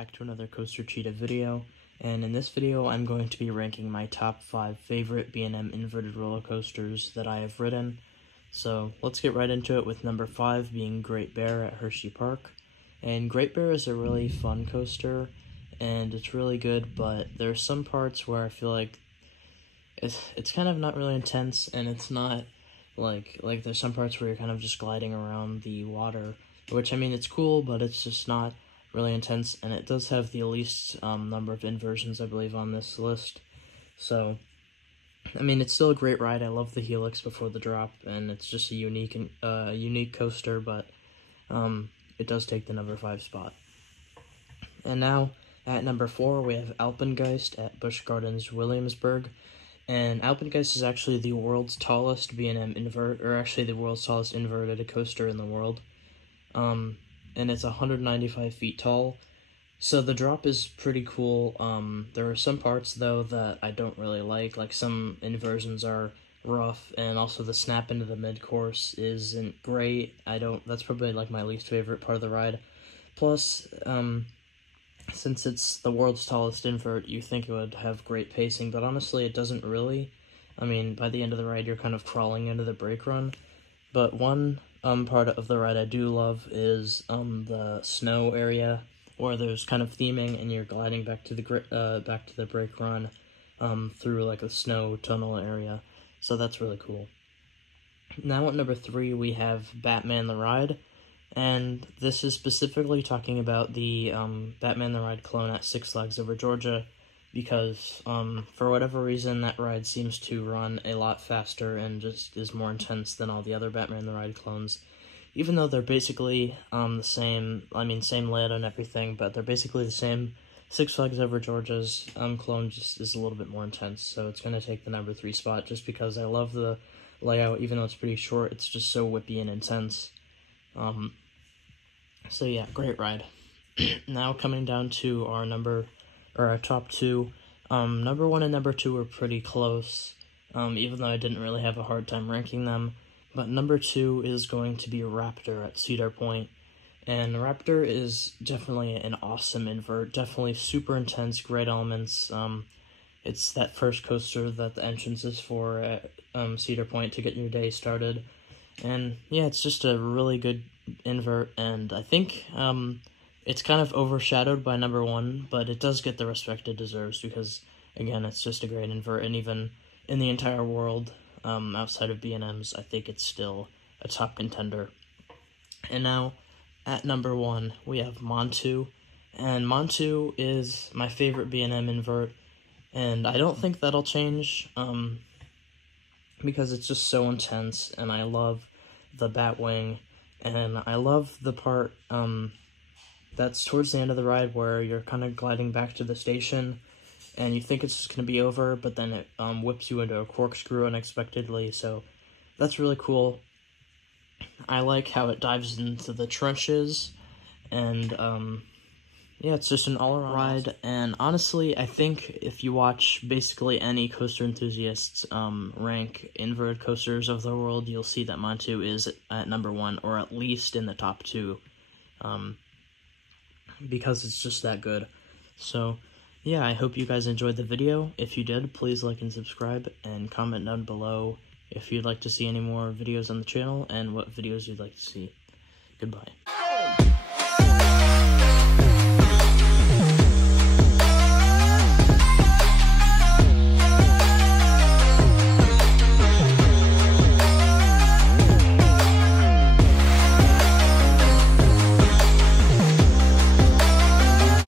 back to another Coaster Cheetah video, and in this video I'm going to be ranking my top 5 favorite B&M inverted roller coasters that I have ridden. So let's get right into it with number 5 being Great Bear at Hershey Park. And Great Bear is a really fun coaster, and it's really good, but there's some parts where I feel like it's kind of not really intense, and it's not like there's some parts where you're kind of just gliding around the water, which, I mean, it's cool, but it's just not really intense, and it does have the least number of inversions, I believe, on this list. So, I mean, it's still a great ride. I love the helix before the drop, and it's just a unique coaster, but it does take the number 5 spot. And now, at number 4, we have Alpengeist at Busch Gardens Williamsburg. And Alpengeist is actually the world's tallest B&M the world's tallest inverted coaster in the world. And it's 195 feet tall, so the drop is pretty cool. There are some parts, though, that I don't really like some inversions are rough, and also the snap into the mid-course isn't great. That's probably, like, my least favorite part of the ride. Plus, since it's the world's tallest invert, you think it would have great pacing, but honestly, it doesn't really. I mean, by the end of the ride, you're kind of crawling into the brake run. But one part of the ride I do love is the snow area, where there's kind of theming, and you're gliding back to the brake run through like a snow tunnel area. So that's really cool. Now at number 3, we have Batman the Ride. And this is specifically talking about the Batman the Ride clone at Six Flags Over Georgia, because for whatever reason that ride seems to run a lot faster and just is more intense than all the other Batman the Ride clones. Even though they're basically the same, same layout and everything, but they're basically the same. Six Flags Over Georgia's clone just is a little bit more intense, so it's going to take the number 3 spot just because I love the layout. Even though it's pretty short, it's just so whippy and intense. So yeah, great ride. Now coming down to our top 2. Number 1 and number 2 are pretty close, even though I didn't really have a hard time ranking them. But number 2 is going to be Raptor at Cedar Point. And Raptor is definitely an awesome invert, definitely super intense, great elements. It's that first coaster that the entrance is for at Cedar Point to get your day started. And yeah, it's just a really good invert, and I think it's kind of overshadowed by number 1, but it does get the respect it deserves because, again, it's just a great invert, and even in the entire world, outside of B&Ms, I think it's still a top contender. And now, at number 1, we have Montu, and Montu is my favorite B&M invert, and I don't think that'll change, because it's just so intense, and I love the Batwing, and I love the part that's towards the end of the ride where you're kind of gliding back to the station, and you think it's just going to be over, but then it whips you into a corkscrew unexpectedly, so that's really cool. I like how it dives into the trenches, and yeah, it's just an all-around ride, and honestly, I think if you watch basically any coaster enthusiasts rank inverted coasters of the world, you'll see that Montu is at number 1, or at least in the top 2, because it's just that good. So, yeah, I hope you guys enjoyed the video. If you did, please like and subscribe, and comment down below if you'd like to see any more videos on the channel, and what videos you'd like to see. Goodbye.